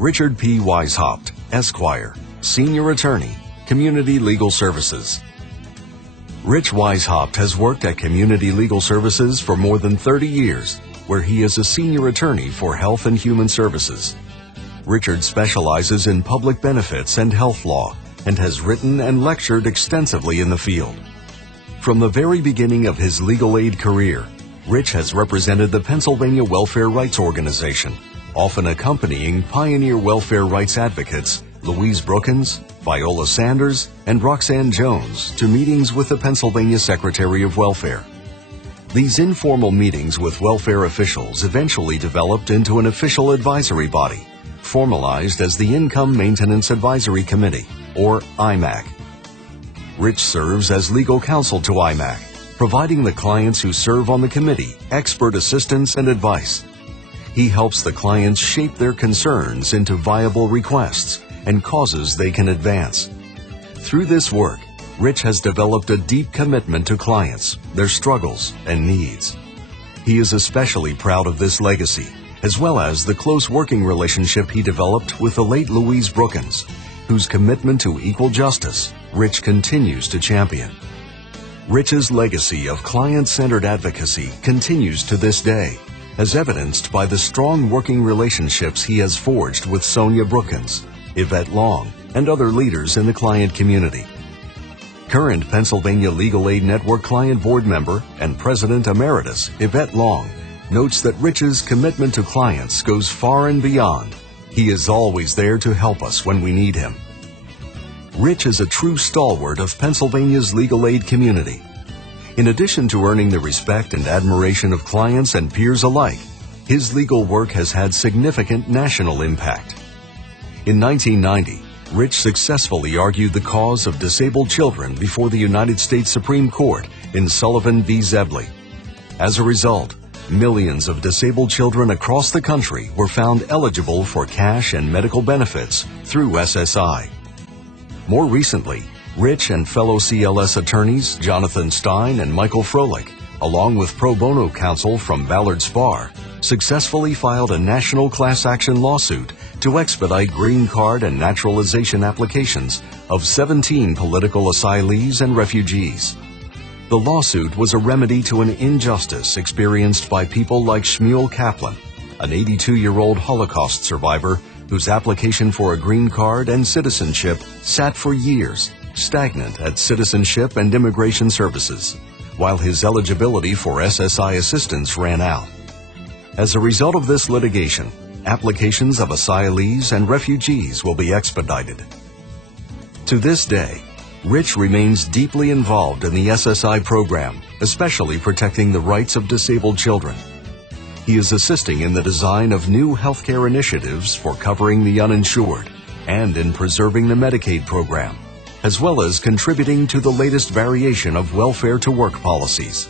Richard P. Weishaupt, Esquire, Senior Attorney, Community Legal Services. Rich Weishaupt has worked at Community Legal Services for more than 30 years, where he is a senior attorney for Health and Human Services. Richard specializes in public benefits and health law and has written and lectured extensively in the field. From the very beginning of his legal aid career, Rich has represented the Pennsylvania Welfare Rights Organization, often accompanying pioneer welfare rights advocates Louise Brookins, Viola Sanders, and Roxanne Jones to meetings with the Pennsylvania Secretary of Welfare. These informal meetings with welfare officials eventually developed into an official advisory body, formalized as the Income Maintenance Advisory Committee, or IMAC. Rich serves as legal counsel to IMAC, providing the clients who serve on the committee expert assistance and advice. He helps the clients shape their concerns into viable requests and causes they can advance. Through this work, Rich has developed a deep commitment to clients, their struggles, and needs. He is especially proud of this legacy, as well as the close working relationship he developed with the late Louise Brookins, whose commitment to equal justice Rich continues to champion. Rich's legacy of client-centered advocacy continues to this day, as evidenced by the strong working relationships he has forged with Sonia Brookins, Yvette Long, and other leaders in the client community. Current Pennsylvania Legal Aid Network Client Board member and President Emeritus Yvette Long notes that Rich's commitment to clients goes far and beyond. He is always there to help us when we need him. Rich is a true stalwart of Pennsylvania's legal aid community. In addition to earning the respect and admiration of clients and peers alike, his legal work has had significant national impact. In 1990, Rich successfully argued the cause of disabled children before the United States Supreme Court in Sullivan v. Zebley. As a result, millions of disabled children across the country were found eligible for cash and medical benefits through SSI. More recently, Rich and fellow CLS attorneys Jonathan Stein and Michael Froelich, along with pro bono counsel from Ballard Spahr, successfully filed a national class action lawsuit to expedite green card and naturalization applications of 17 political asylees and refugees. The lawsuit was a remedy to an injustice experienced by people like Shmuel Kaplan, an 82-year-old Holocaust survivor whose application for a green card and citizenship sat for years, stagnant at Citizenship and Immigration Services, while his eligibility for SSI assistance ran out. As a result of this litigation, applications of asylees and refugees will be expedited. To this day, Rich remains deeply involved in the SSI program, especially protecting the rights of disabled children. He is assisting in the design of new healthcare initiatives for covering the uninsured and in preserving the Medicaid program, as well as contributing to the latest variation of welfare-to-work policies.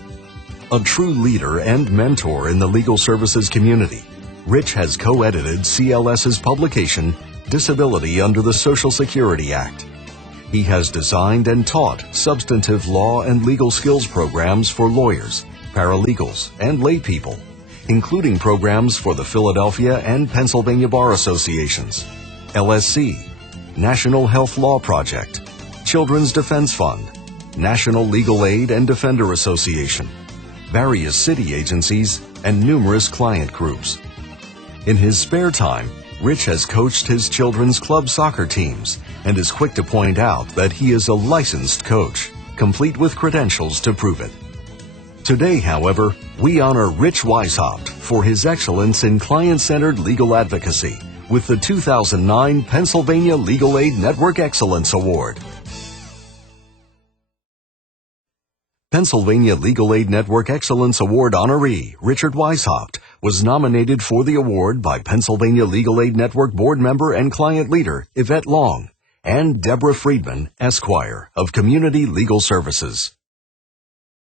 A true leader and mentor in the legal services community, Rich has co-edited CLS's publication, Disability Under the Social Security Act. He has designed and taught substantive law and legal skills programs for lawyers, paralegals, and laypeople, including programs for the Philadelphia and Pennsylvania Bar Associations, LSC, National Health Law Project, Children's Defense Fund, National Legal Aid and Defender Association, various city agencies, and numerous client groups. In his spare time, Rich has coached his children's club soccer teams and is quick to point out that he is a licensed coach, complete with credentials to prove it. Today, however, we honor Rich Weishaupt for his excellence in client-centered legal advocacy with the 2009 Pennsylvania Legal Aid Network Excellence Award. Pennsylvania Legal Aid Network Excellence Award honoree Richard Weishaupt was nominated for the award by Pennsylvania Legal Aid Network board member and client leader Yvette Long and Deborah Friedman, Esquire, of Community Legal Services.